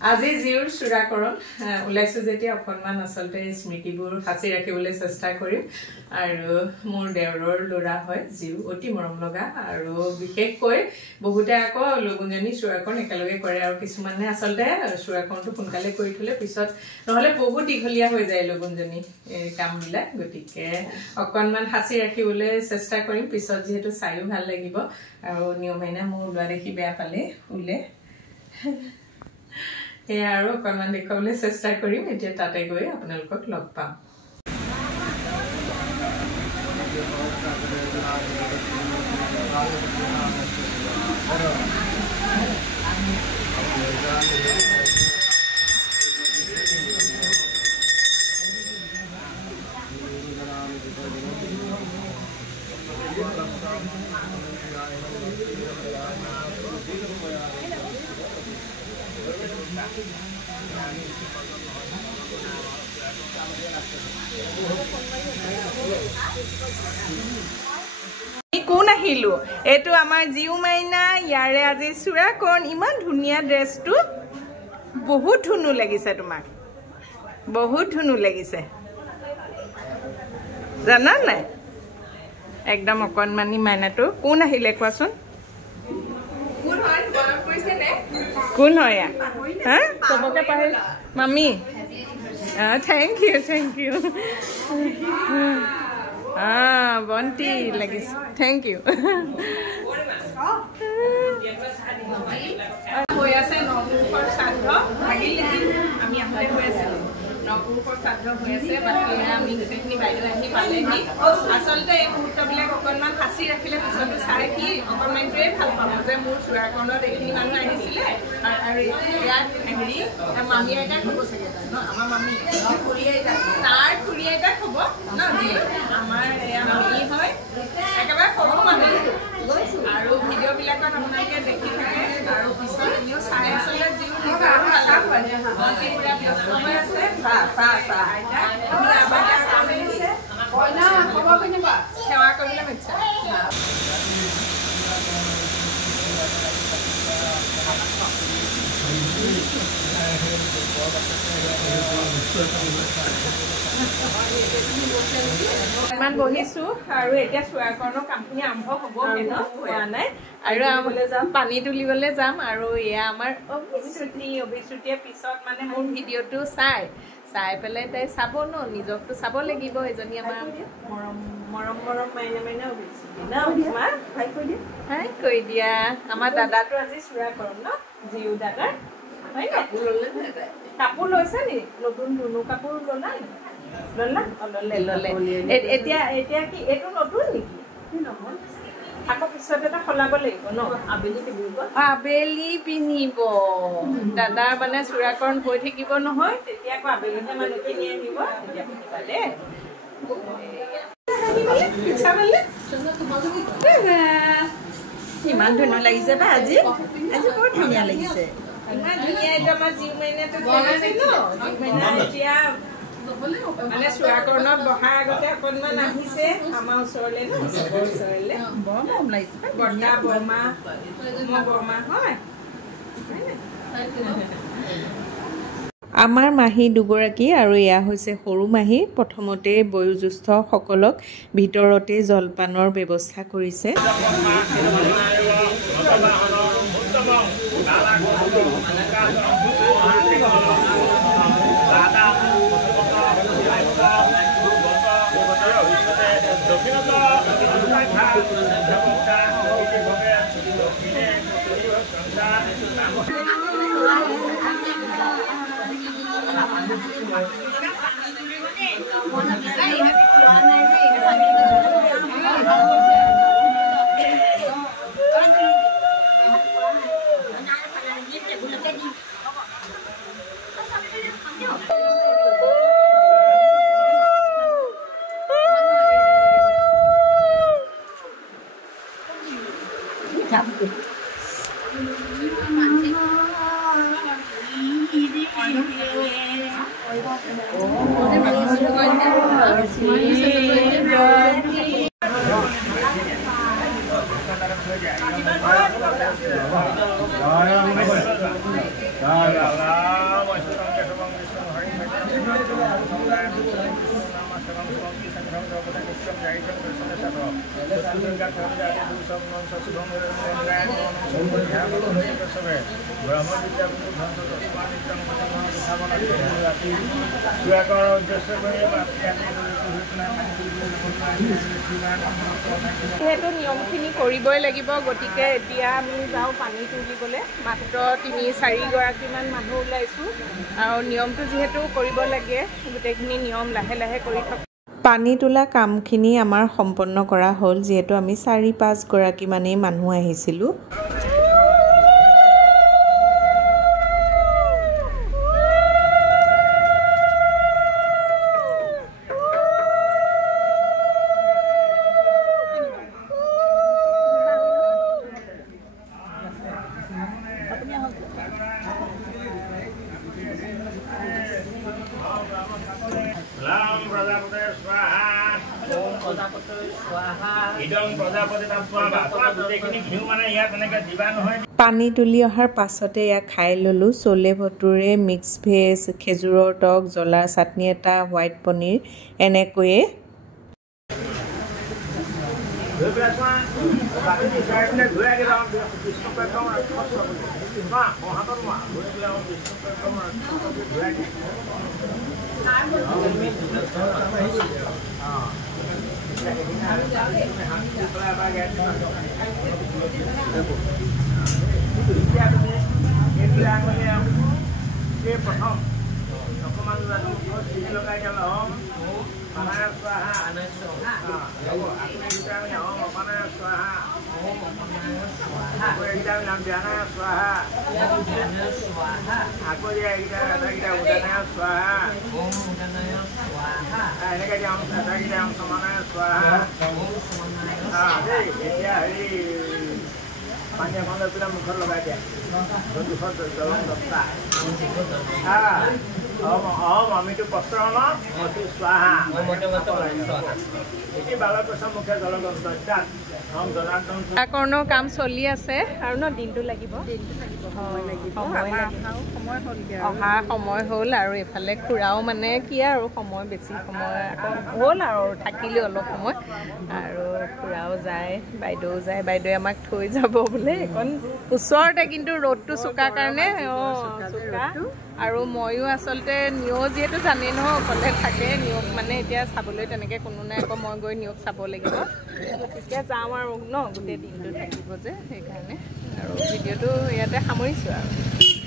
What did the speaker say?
আজি জিউৰ চূড়াকৰণ ওলাইছো যেতিয়া অকণমান আচলতে স্মৃতিবোৰ সাঁচি ৰাখিবলৈ চেষ্টা কৰিম আৰু মোৰ দেউৰৰ ল'ৰা হয় জিউ অতি মৰম লগা আৰু বিশেষকৈ বহুতে আকৌ লগুণজনী চূড়াকৰণ একেলগে কৰে আৰু কিছুমানে আচলতে চূড়াকৰণটো সোনকালে কৰি থলে পিছত নহলে বহুত দীঘলীয়া হৈ যায় লগুণজনী কামবিলাক গতিকে অকণমান সাঁচি ৰাখিবলৈ চেষ্টা কৰিম পিছত যিহেতু চাইও ভাল লাগিব আৰু নিয়মাইনা মোৰ ওলোৱা দেখি বেয়া পালে ওলে এয়া আৰু অকণমান দেখুৱাবলৈ চেষ্টা কৰিম এতিয়া তাতে গৈ আপোনালোকক লগ পাম কোন আহিলো এটো আমাৰ জিউ মাইনা ইয়াৰে আজি চূড়াকৰণ ইমান ধুনীয়া ড্ৰেছটো বহুত ধুনু লাগিছে তোমাক বহুত ধুনু লাগিছে জানা নাই একদম অকণমানি মাইনাটো কোন আহিলে কোৱাচোন কোন হয় হা সবকে পাই মামি থ্যাংক ইউ বন্টি লাগিছে থ্যাংক ইউ হৈ আছে নপুৰুষৰ শ্ৰাদ্ধ আমি আহোঁতে হৈ আছিলোঁ নপুৰুষৰ শ্ৰাদ্ধ হৈ আছে বাকী আমি গোটেইখিনি বাইদেউ আহি পালেহি আচলতে এই মুহূৰ্তবিলাক অকণমান সাঁচি ৰাখিলে পিছতো চাই কি অকণমানটোৱেই ভাল পাব যে মোৰ চূড়াকৰণত এইখিনি মানুহ আহিছিলে আৰু ইয়াত হেৰি মামী আইতাক হ'ব চাগে ন আমাৰ মামী খুৰী আইতাক তাৰ খুৰী আইতাক হ'ব ন আমাৰ এয়া মামী হয় একেবাৰে সৰু মামী আৰু ভিডিঅ'বিলাকত আপোনালোকে দেখি থাকে আৰু পিছত এনেও চাই আচলতে যিও ভণ্টি পুৰা ব্যস্ত হৈ আছে সেৱা কৰিলে মিছা ইমান বহিছো আৰু এতিয়া চূড়াকৰণৰ কামখিনি আৰম্ভ হ'ব হোৱা নাই আৰু আমলৈ যাম পানী তুলিবলৈ যাম আৰু এয়া আমাৰ অভিশ্ৰুতিয়ে পিছত মানে মোৰ ভিডিঅ'টো চাই পেলাই তাই চাব ন নিজকটো চাব লাগিব এজনী আমাৰ মৰম মাইনা অভিশ্ৰুতি ন তোমাৰ হাই কৈ দিয়া আমাৰ দাদাটো আজি চূড়াকৰণ ন জিউ দাদাৰ কাপোৰ লৈছে নি নতুন ধুনু কাপোৰ ললা এতিয়া কি এইটো নতুন নেকি আকৌ পিছত এটা সলাব লাগিব ন আবেলি পিন্ধিব দাদাৰ মানে চূড়াকৰণ হৈ থাকিব নহয় তেতিয়া আকৌ আবেলিতে মানুহখিনি আহিব তেতিয়া পিন্ধিবা দেই ইমান ধুনীয়া লাগিছে বা আজি বৰ ধুনীয়া লাগিছে ইমান ধুনীয়া এতিয়া আমাৰ জিউ মাইনাটো এতিয়া মানে চূড়াকৰণত বহাৰ আগতে অকণমান আহিছে আমাৰ ওচৰলৈ ন ওচৰলৈ বৰ মৰম লাগিছে বৰ্তা বৰমা মই বৰমা হয় আমাৰ মাহী দুগৰাকী আৰু এয়া হৈছে সৰু মাহী প্ৰথমতে বয়োজ্যেষ্ঠসকলক ভিতৰতে জলপানৰ ব্যৱস্থা কৰিছে যেহেতু নিয়মখিনি কৰিবই লাগিব গতিকে এতিয়া আমি যাওঁ পানী তুলিবলৈ মাত্ৰ ৩-৪ গৰাকীমান মানুহ ওলাইছোঁ আৰু নিয়মটো যিহেতু কৰিব লাগে গোটেইখিনি নিয়ম লাহে লাহে কৰি থাকোঁ পানী তোলা কামখিনি আমাৰ সম্পন্ন কৰা হ'ল যিহেতু আমি ৪-৫ গৰাকী মানেই মানুহ আহিছিলোঁ পানী তুলি অহাৰ পাছতে ইয়াক খাই ল'লোঁ চলে ভটুৰে মিক্স ভেজ খেজুৰৰ টক জ্বলাৰ চাটনি এটা হোৱাইট পনীৰ এনেকৈয়ে মুখত লগাই দিয়া अमितु पस्त्रन अति स्वाहा इति बालकृष्ण मुखे जलगंधा हम जनार्दन कर्ण काम चली আছে আৰু ন দিনটো লাগিব সময় হ'ল আৰু এফালে খুৰাও মানে কি আৰু সময় বেছি সময় হ'ল আৰু থাকিলে অলপ সময় আৰু খুৰাও যায় বাইদেউ যায় বাইদেউ আমাক থৈ যাব বোলে এখন ওচৰতে কিন্তু ৰ'দটো চুকা কাৰণে চুকা আৰু ময়ো আসলতে নিয়ম যেহেতু জানে ন অকলে থাকে নিয়ম মানে এতিয়া চাবলৈ তেনেকৈ কোনো নাই আকৌ মই গৈ নিয়ম চাব লাগিব গতিকে যাম আৰু ন গোটেই দিনটো থাকিব যে সেইকাৰণে আৰু ভিডিঅ'টো ইয়াতে সামৰিছোঁ আৰু